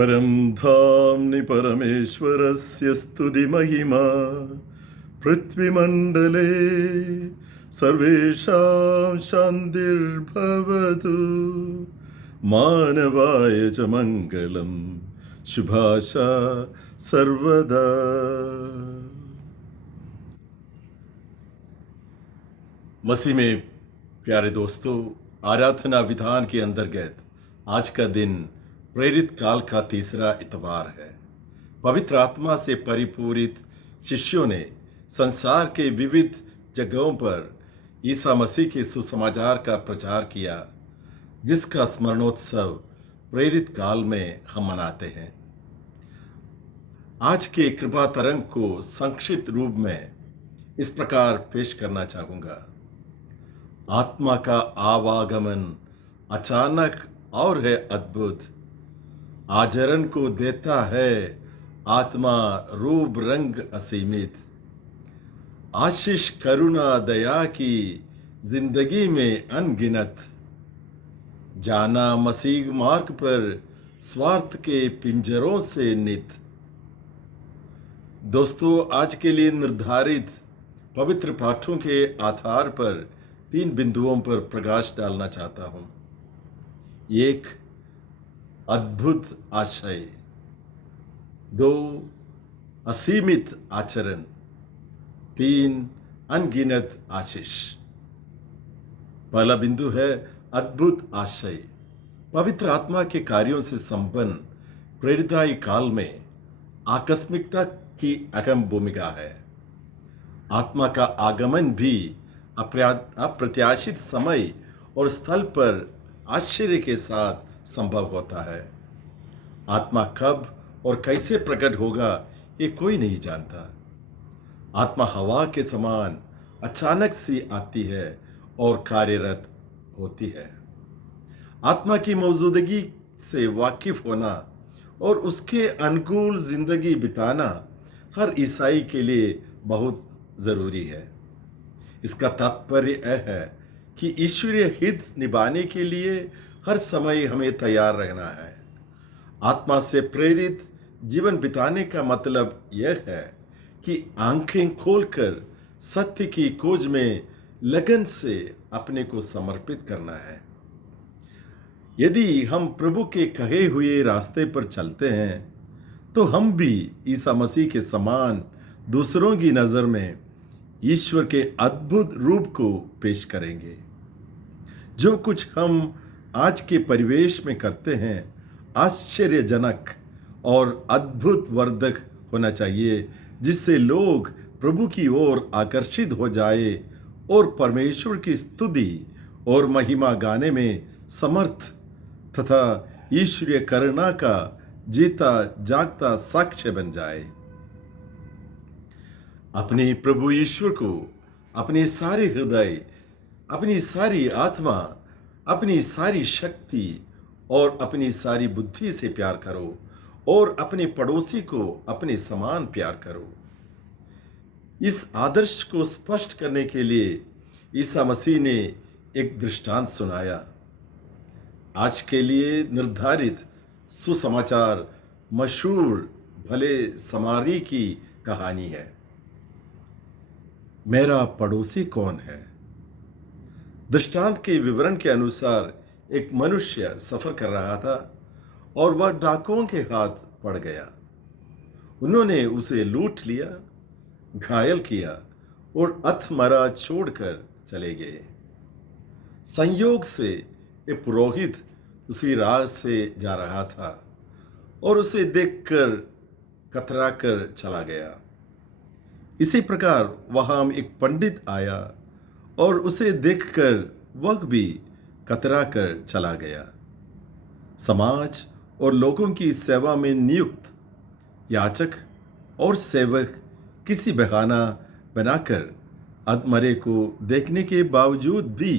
परं धाम्नि परमेश्वरस्य स्तुतिमहिमा पृथ्वीमण्डले सर्वेषां शान्तिर्भवतु। मानवाय च मङ्गलं शुभाशा सर्वदा। मसीह में प्यारे दोस्तों, आराधना विधान के अंतर्गत आज का दिन प्रेरित काल का तीसरा इतवार है। पवित्र आत्मा से परिपूरित शिष्यों ने संसार के विविध जगहों पर ईसा मसीह के सुसमाचार का प्रचार किया, जिसका स्मरणोत्सव प्रेरित काल में हम मनाते हैं। आज के कृपा तरंग को संक्षिप्त रूप में इस प्रकार पेश करना चाहूंगा। आत्मा का आवागमन अचानक और है अद्भुत, आचरण को देता है आत्मा रूप रंग असीमित। आशीष करुणा दया की जिंदगी में अनगिनत, जाना मसीह मार्ग पर स्वार्थ के पिंजरों से नित। दोस्तों, आज के लिए निर्धारित पवित्र पाठों के आधार पर 3 बिंदुओं पर प्रकाश डालना चाहता हूं। 1, अद्भुत आशय। 2, असीमित आचरण। 3, अनगिनत आशीष। पहला बिंदु है अद्भुत आशय। पवित्र आत्मा के कार्यों से संपन्न प्रेरिताई काल में आकस्मिकता की अहम भूमिका है। आत्मा का आगमन भी अप्रत्याशित समय और स्थल पर आश्चर्य के साथ संभव होता है। आत्मा कब और कैसे प्रकट होगा, ये कोई नहीं जानता। आत्मा हवा के समान अचानक सी आती है और कार्यरत होती है। आत्मा की मौजूदगी से वाकिफ होना और उसके अनुकूल जिंदगी बिताना हर ईसाई के लिए बहुत जरूरी है। इसका तात्पर्य यह है कि ईश्वरीय हित निभाने के लिए हर समय हमें तैयार रहना है। आत्मा से प्रेरित जीवन बिताने का मतलब यह है कि आंखें खोलकर सत्य की खोज में लगन से अपने को समर्पित करना है। यदि हम प्रभु के कहे हुए रास्ते पर चलते हैं तो हम भी ईसा मसीह के समान दूसरों की नजर में ईश्वर के अद्भुत रूप को पेश करेंगे। जो कुछ हम आज के परिवेश में करते हैं आश्चर्यजनक और अद्भुत वर्धक होना चाहिए, जिससे लोग प्रभु की ओर आकर्षित हो जाए और परमेश्वर की स्तुति और महिमा गाने में समर्थ तथा ईश्वरीय करुणा का जीता जागता साक्ष्य बन जाए। अपने प्रभु ईश्वर को अपने सारे हृदय, अपनी सारी आत्मा, अपनी सारी शक्ति और अपनी सारी बुद्धि से प्यार करो और अपने पड़ोसी को अपने समान प्यार करो। इस आदर्श को स्पष्ट करने के लिए ईसा मसीह ने एक दृष्टांत सुनाया। आज के लिए निर्धारित सुसमाचार मशहूर भले समारी की कहानी है। मेरा पड़ोसी कौन है? दृष्टांत के विवरण के अनुसार एक मनुष्य सफर कर रहा था और वह डाकुओं के हाथ पड़ गया। उन्होंने उसे लूट लिया, घायल किया और अधमरा छोड़कर चले गए। संयोग से एक पुरोहित उसी राह से जा रहा था और उसे देखकर कतरा कर चला गया। इसी प्रकार वहां एक पंडित आया और उसे देखकर वह भी कतरा कर चला गया। समाज और लोगों की सेवा में नियुक्त याचक और सेवक किसी बहाना बनाकर अधमरे को देखने के बावजूद भी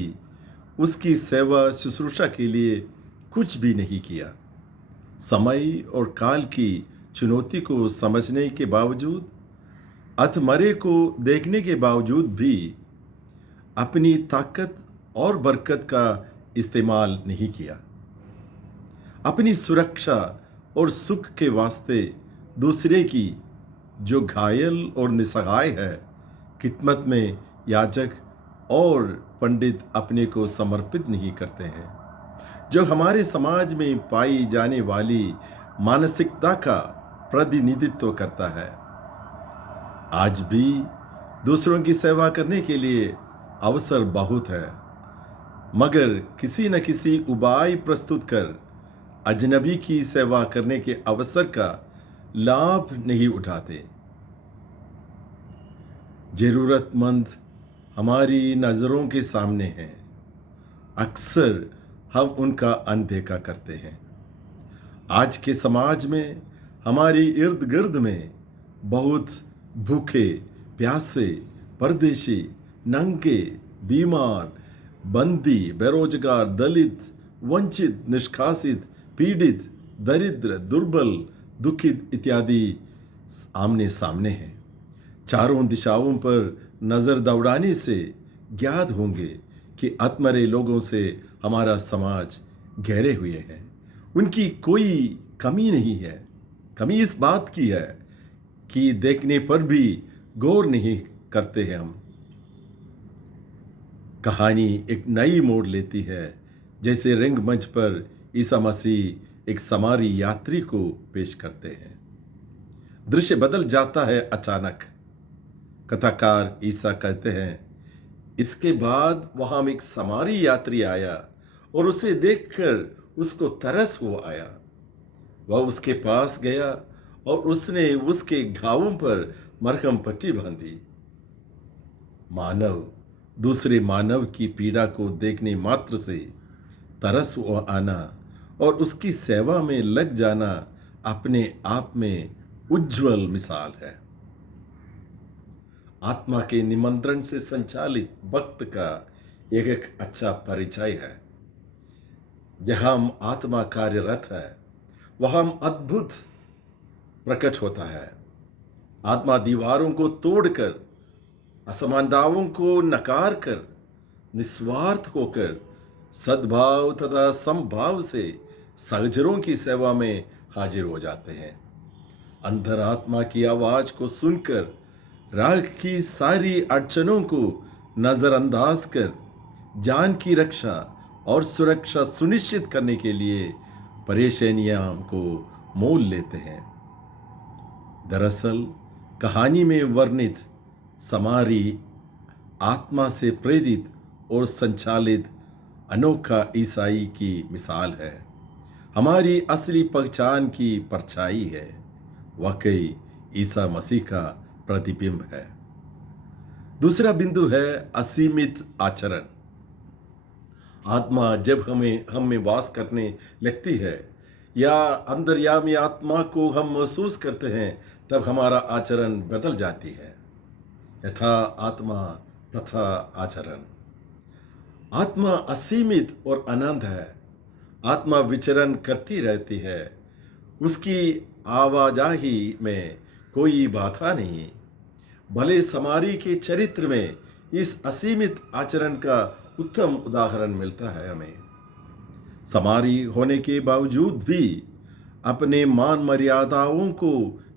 उसकी सेवा शुश्रूषा के लिए कुछ भी नहीं किया। समय और काल की चुनौती को समझने के बावजूद, अधमरे को देखने के बावजूद भी अपनी ताकत और बरकत का इस्तेमाल नहीं किया। अपनी सुरक्षा और सुख के वास्ते दूसरे की जो घायल और निसहाय है, खिदमत में याजक और पंडित अपने को समर्पित नहीं करते हैं, जो हमारे समाज में पाई जाने वाली मानसिकता का प्रतिनिधित्व करता है। आज भी दूसरों की सेवा करने के लिए अवसर बहुत है, मगर किसी न किसी उपाय प्रस्तुत कर अजनबी की सेवा करने के अवसर का लाभ नहीं उठाते। जरूरतमंद हमारी नज़रों के सामने हैं, अक्सर हम उनका अनदेखा करते हैं। आज के समाज में हमारी इर्द गिर्द में बहुत भूखे, प्यासे, परदेशी, नंगे, बीमार, बंदी, बेरोजगार, दलित, वंचित, निष्कासित, पीड़ित, दरिद्र, दुर्बल, दुखित इत्यादि आमने सामने हैं। चारों दिशाओं पर नजर दौड़ाने से ज्ञात होंगे कि अतमरे लोगों से हमारा समाज घेरे हुए है। उनकी कोई कमी नहीं है। कमी इस बात की है कि देखने पर भी गौर नहीं करते हैं हम। कहानी एक नई मोड़ लेती है, जैसे रंगमंच पर ईसा मसीह एक समारी यात्री को पेश करते हैं। दृश्य बदल जाता है अचानक। कथाकार ईसा कहते हैं, इसके बाद वहां एक समारी यात्री आया और उसे देखकर उसको तरस हो आया। वह उसके पास गया और उसने उसके घावों पर मरहम पट्टी बांधी। मानव दूसरे मानव की पीड़ा को देखने मात्र से तरस हो आना और उसकी सेवा में लग जाना अपने आप में उज्जवल मिसाल है। आत्मा के निमंत्रण से संचालित भक्त का एक अच्छा परिचय है। जहां आत्मा कार्यरत है, वहां अद्भुत प्रकट होता है। आत्मा दीवारों को तोड़कर, असमानताओं को नकार कर, निस्वार्थ होकर सद्भाव तथा समभाव से सहचरों की सेवा में हाजिर हो जाते हैं। अंतरात्मा की आवाज को सुनकर राग की सारी अड़चनों को नजरअंदाज कर जान की रक्षा और सुरक्षा सुनिश्चित करने के लिए परेशानियों को मोल लेते हैं। दरअसल कहानी में वर्णित समारी आत्मा से प्रेरित और संचालित अनोखा ईसाई की मिसाल है। हमारी असली पहचान की परछाई है। वाकई ईसा मसीह का प्रतिबिंब है। दूसरा बिंदु है असीमित आचरण। आत्मा जब हम में वास करने लगती है या अंतर्यामी आत्मा को हम महसूस करते हैं, तब हमारा आचरण बदल जाती है। यथा आत्मा तथा आचरण। आत्मा असीमित और अनंत है। आत्मा विचरण करती रहती है। उसकी आवाजाही में कोई बाधा नहीं। भले समारी के चरित्र में इस असीमित आचरण का उत्तम उदाहरण मिलता है हमें। समारी होने के बावजूद भी अपने मान मर्यादाओं को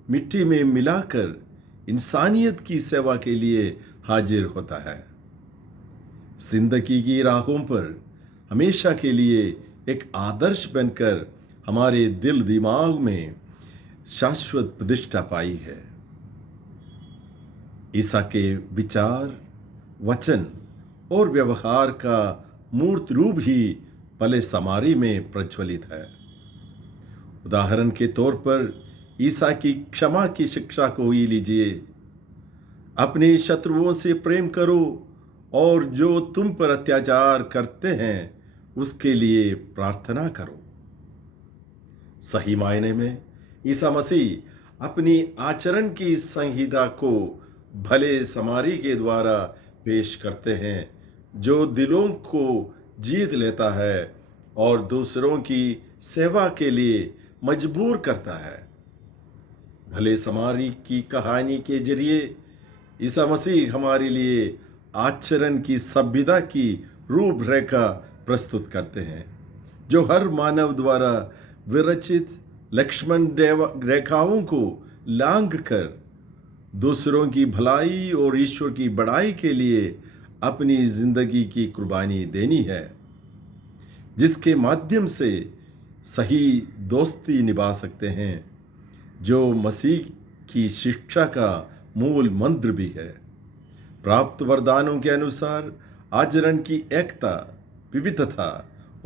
मिट्टी में मिलाकर इंसानियत की सेवा के लिए हाजिर होता है। जिंदगी की राहों पर हमेशा के लिए एक आदर्श बनकर हमारे दिल दिमाग में शाश्वत प्रतिष्ठा पाई है। ईसा के विचार, वचन और व्यवहार का मूर्त रूप ही पले समारी में प्रज्वलित है। उदाहरण के तौर पर ईसा की क्षमा की शिक्षा को ही लीजिए। अपने शत्रुओं से प्रेम करो और जो तुम पर अत्याचार करते हैं उसके लिए प्रार्थना करो। सही मायने में ईसा मसीह अपनी आचरण की संहिता को भले समारी के द्वारा पेश करते हैं, जो दिलों को जीत लेता है और दूसरों की सेवा के लिए मजबूर करता है। भले समारी की कहानी के जरिए ईसा मसीह हमारे लिए आचरण की सभ्यता की रूपरेखा प्रस्तुत करते हैं, जो हर मानव द्वारा विरचित, लक्ष्मण रेखाओं को लांघ कर दूसरों की भलाई और ईश्वर की बड़ाई के लिए अपनी जिंदगी की कुर्बानी देनी है, जिसके माध्यम से सही दोस्ती निभा सकते हैं, जो मसीह की शिक्षा का मूल मंत्र भी है। प्राप्त वरदानों के अनुसार आचरण की एकता, विविधता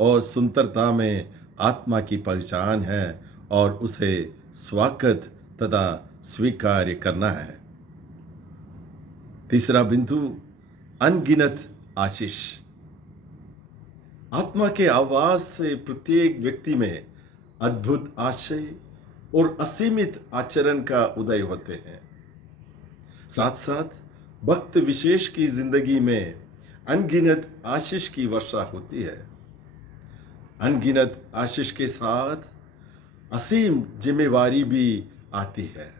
और सुंदरता में आत्मा की पहचान है और उसे स्वागत तथा स्वीकार करना है। तीसरा बिंदु, अनगिनत आशीष। आत्मा के आवाज से प्रत्येक व्यक्ति में अद्भुत आशय और असीमित आचरण का उदय होते हैं। साथ साथ भक्त विशेष की जिंदगी में अनगिनत आशीष की वर्षा होती है। अनगिनत आशीष के साथ असीम जिम्मेवारी भी आती है।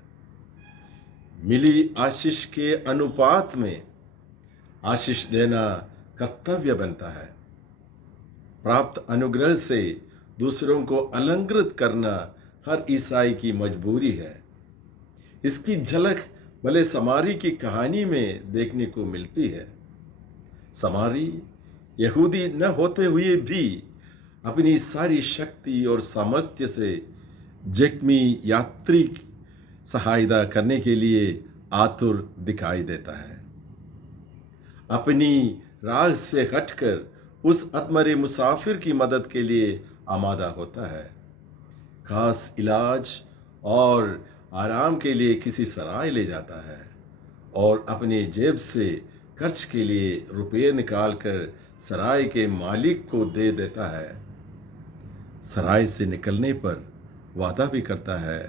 मिली आशीष के अनुपात में आशीष देना कर्तव्य बनता है। प्राप्त अनुग्रह से दूसरों को अलंकृत करना हर ईसाई की मजबूरी है। इसकी झलक भले समारी की कहानी में देखने को मिलती है। समारी यहूदी न होते हुए भी अपनी सारी शक्ति और सामर्थ्य से जख्मी यात्री सहायता करने के लिए आतुर दिखाई देता है। अपनी राह से हटकर उस अधमरे मुसाफिर की मदद के लिए आमादा होता है। खास इलाज और आराम के लिए किसी सराय ले जाता है और अपने जेब से खर्च के लिए रुपये निकालकर सराय के मालिक को दे देता है। सराय से निकलने पर वादा भी करता है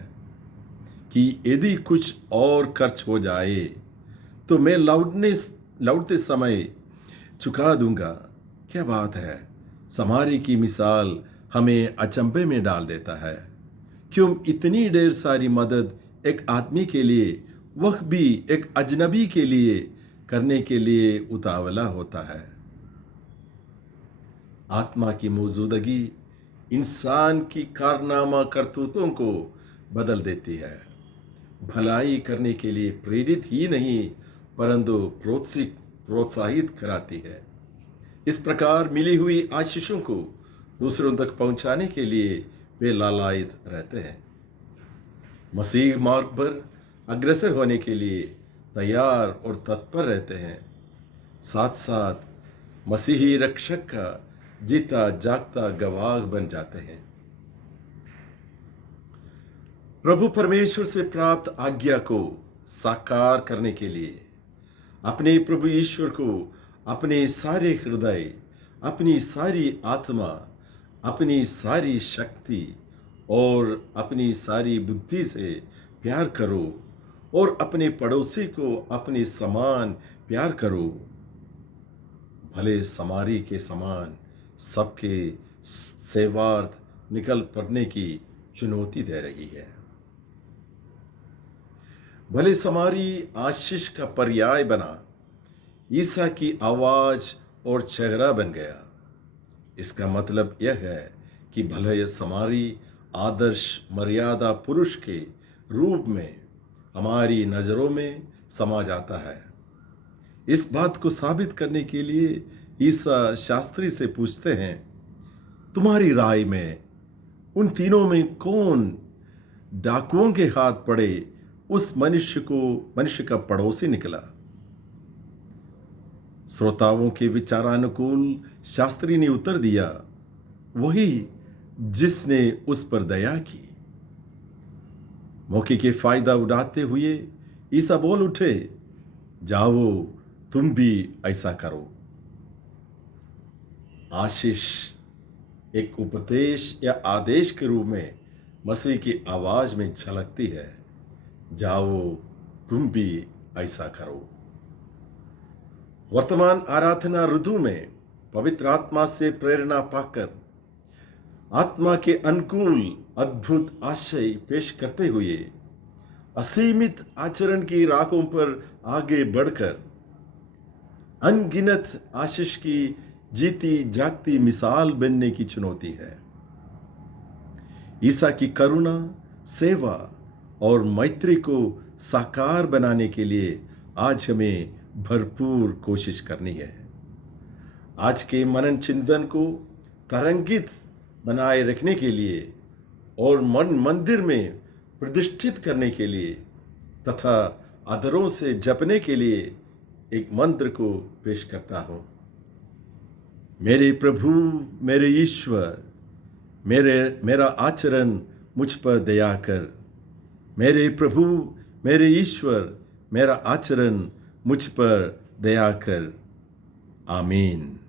कि यदि कुछ और खर्च हो जाए तो मैं लौटते समय चुका दूंगा। क्या बात है! समारी की मिसाल हमें अचंभे में डाल देता है। क्यों इतनी ढेर सारी मदद एक आदमी के लिए, वह भी एक अजनबी के लिए करने के लिए उतावला होता है। आत्मा की मौजूदगी इंसान की कारनामा करतूतों को बदल देती है। भलाई करने के लिए प्रेरित ही नहीं परंतु प्रोत्साहित कराती है। इस प्रकार मिली हुई आशीषों को दूसरों तक पहुंचाने के लिए वे लालायित रहते हैं। मसीह मार्ग पर अग्रसर होने के लिए तैयार और तत्पर रहते हैं। साथ साथ मसीही रक्षक का जीता जागता गवाह बन जाते हैं। प्रभु परमेश्वर से प्राप्त आज्ञा को साकार करने के लिए अपने प्रभु ईश्वर को अपने सारे हृदय, अपनी सारी आत्मा, अपनी सारी शक्ति और अपनी सारी बुद्धि से प्यार करो और अपने पड़ोसी को अपने समान प्यार करो। भले समारी के समान सबके सेवार्थ निकल पड़ने की चुनौती दे रही है। भले समारी आशीष का पर्याय बना, ईसा की आवाज और चेहरा बन गया। इसका मतलब यह है कि भले समारी आदर्श मर्यादा पुरुष के रूप में हमारी नजरों में समा जाता है। इस बात को साबित करने के लिए ईसा शास्त्री से पूछते हैं, तुम्हारी राय में उन तीनों में कौन डाकुओं के हाथ पड़े उस मनुष्य का पड़ोसी निकला? श्रोताओं के विचारानुकूल शास्त्री ने उत्तर दिया, वही जिसने उस पर दया की। मौके के फायदा उठाते हुए ईसा बोल उठे, जाओ तुम भी ऐसा करो। आशीष एक उपदेश या आदेश के रूप में मसीह की आवाज में झलकती है, जाओ तुम भी ऐसा करो। वर्तमान आराधना ऋतु में पवित्र आत्मा से प्रेरणा पाकर आत्मा के अनुकूल अद्भुत आशय पेश करते हुए असीमित आचरण की राहों पर आगे बढ़कर अनगिनत आशीष की जीती जागती मिसाल बनने की चुनौती है। ईसा की करुणा, सेवा और मैत्री को साकार बनाने के लिए आज हमें भरपूर कोशिश करनी है। आज के मनन चिंतन को तरंगित बनाए रखने के लिए और मन मंदिर में प्रतिष्ठित करने के लिए तथा अधरों से जपने के लिए एक मंत्र को पेश करता हूं। मेरे प्रभु, मेरे ईश्वर, मेरा आचरण मुझ पर दया कर। मेरे प्रभु, मेरे ईश्वर, मेरा आचरण मुझ पर दया कर। आमीन।